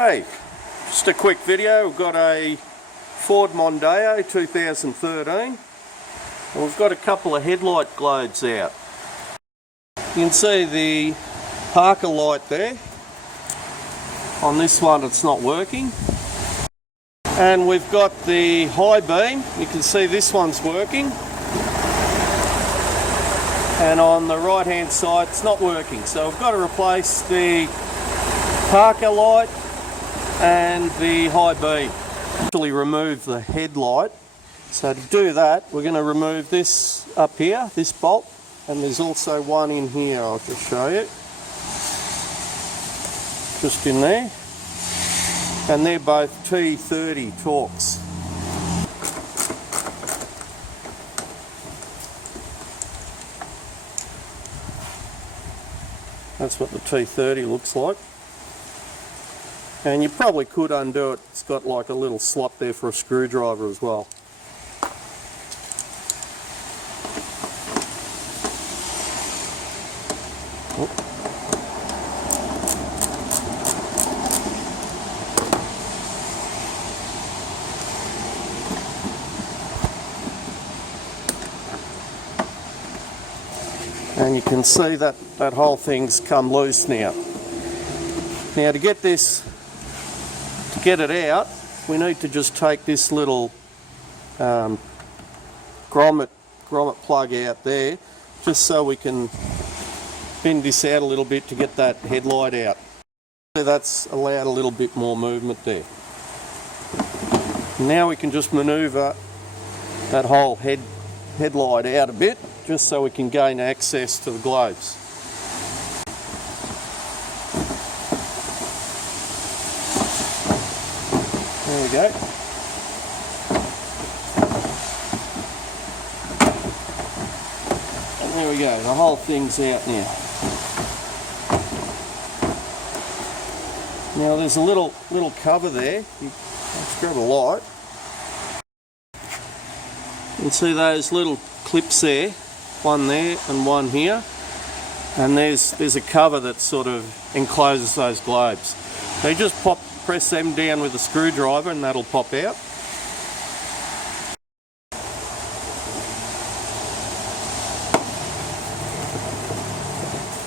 Hey, just a quick video. We've got a Ford Mondeo 2013 and we've got a couple of headlight globes out. You can see the parker light there. On this one it's not working. And we've got the high beam. You can see this one's working. And on the right hand side it's not working. So we've got to replace the parker light and the high beam. Actually remove the headlight. So to do that we're going to remove this up here, this bolt, and there's also one in here. I'll just show you. Just in there. And they're both T30 Torx. That's what the T30 looks like. And you probably could undo it. It's got like a little slot there for a screwdriver as well. And you can see that whole thing's come loose now. Now to get it out, we need to just take this little grommet plug out there, just so we can bend this out a little bit to get that headlight out. So that's allowed a little bit more movement there. Now we can just manoeuvre that whole headlight out a bit, just so we can gain access to the globes. There we go. And there we go, the whole thing's out now. Now there's a little cover there. Let's grab a light. You can see those little clips there, one there and one here. And there's a cover that sort of encloses those globes. So you just press them down with a screwdriver and that'll pop out.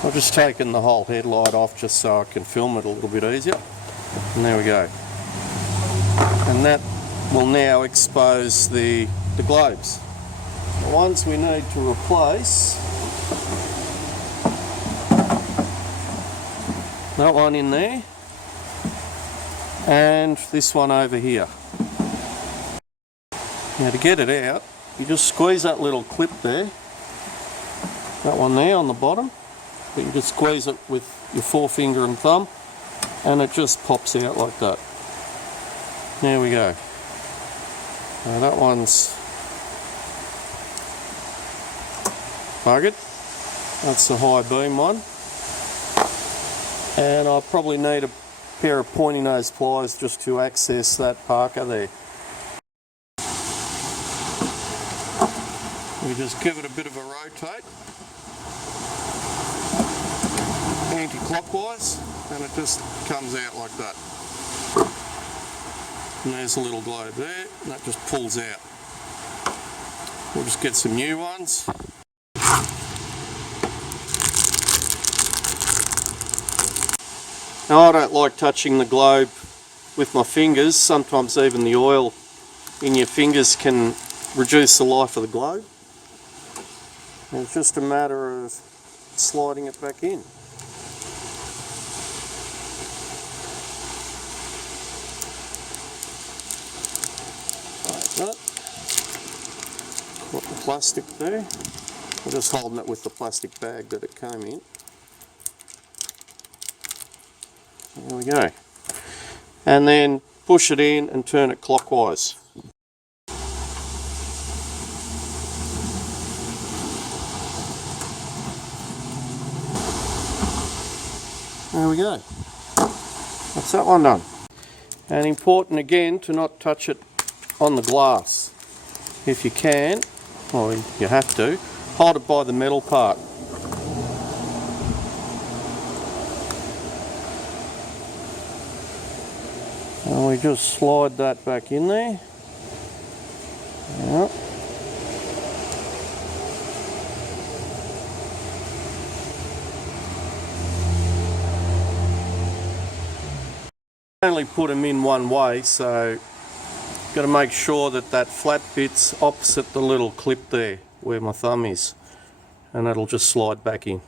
I've just taken the whole headlight off just so I can film it a little bit easier. And there we go. And that will now expose the globes. The ones we need to replace, that one in there and this one over here. Now to get it out, you just squeeze that little clip there, that one there on the bottom, but you just squeeze it with your forefinger and thumb and it just pops out like that. There we go. Now that one's buggered. That's the high beam one. And I'll probably need a pair of pointy nose pliers just to access that parker there. We just give it a bit of a rotate, anti-clockwise, and it just comes out like that. And there's a little globe there, and that just pulls out. We'll just get some new ones. Now I don't like touching the globe with my fingers. Sometimes even the oil in your fingers can reduce the life of the globe. And it's just a matter of sliding it back in. Like that. Got the plastic there. I'm just holding it with the plastic bag that it came in. There we go. And then push it in and turn it clockwise. There we go. That's that one done. And important again to not touch it on the glass. If you can, or you have to, hold it by the metal part. And we just slide that back in there. Yep. Only put them in one way, so got to make sure that that flat bit's opposite the little clip there where my thumb is, and that'll just slide back in.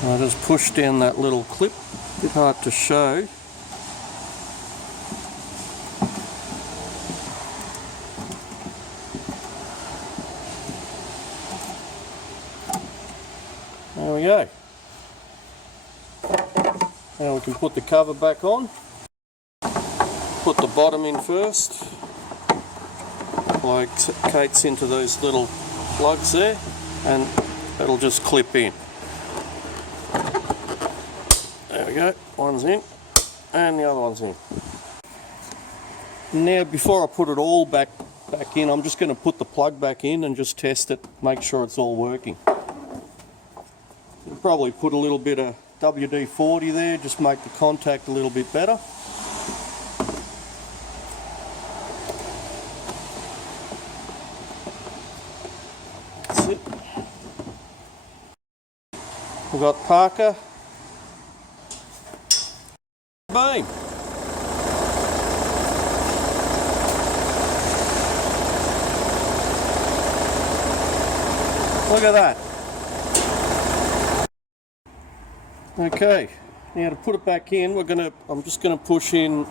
I just push down that little clip, a bit hard to show. There we go. Now we can put the cover back on. Put the bottom in first. Locates into those little plugs there, and that'll just clip in. There we go, one's in, and the other one's in. Now before I put it all back in, I'm just going to put the plug back in and just test it, make sure it's all working. You'll probably put a little bit of WD-40 there, just make the contact a little bit better. That's it. We've got Parker. Boom. Look at that. Okay, now to put it back in, I'm just gonna push in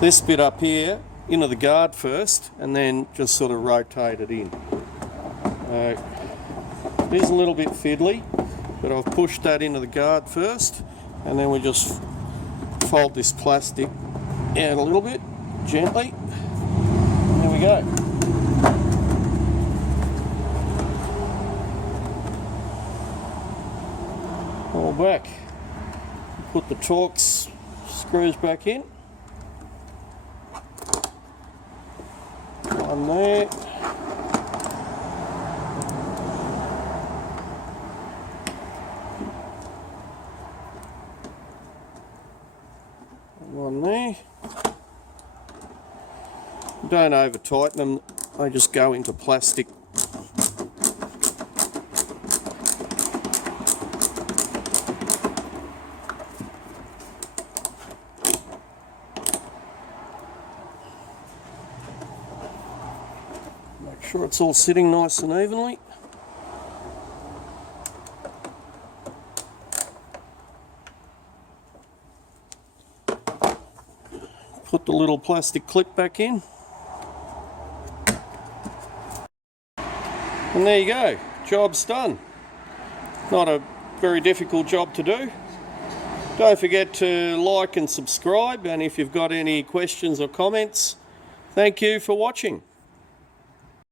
this bit up here into the guard first, and then just sort of rotate it in. It is a little bit fiddly, but I've pushed that into the guard first, and then we just fold this plastic out a little bit, gently. There we go. All back. Put the Torx screws back in. One there. One there. Don't over tighten them, they just go into plastic. Make sure it's all sitting nice and evenly. Put the little plastic clip back in. And there you go, job's done. Not a very difficult job to do. Don't forget to like and subscribe, and if you've got any questions or comments, thank you for watching.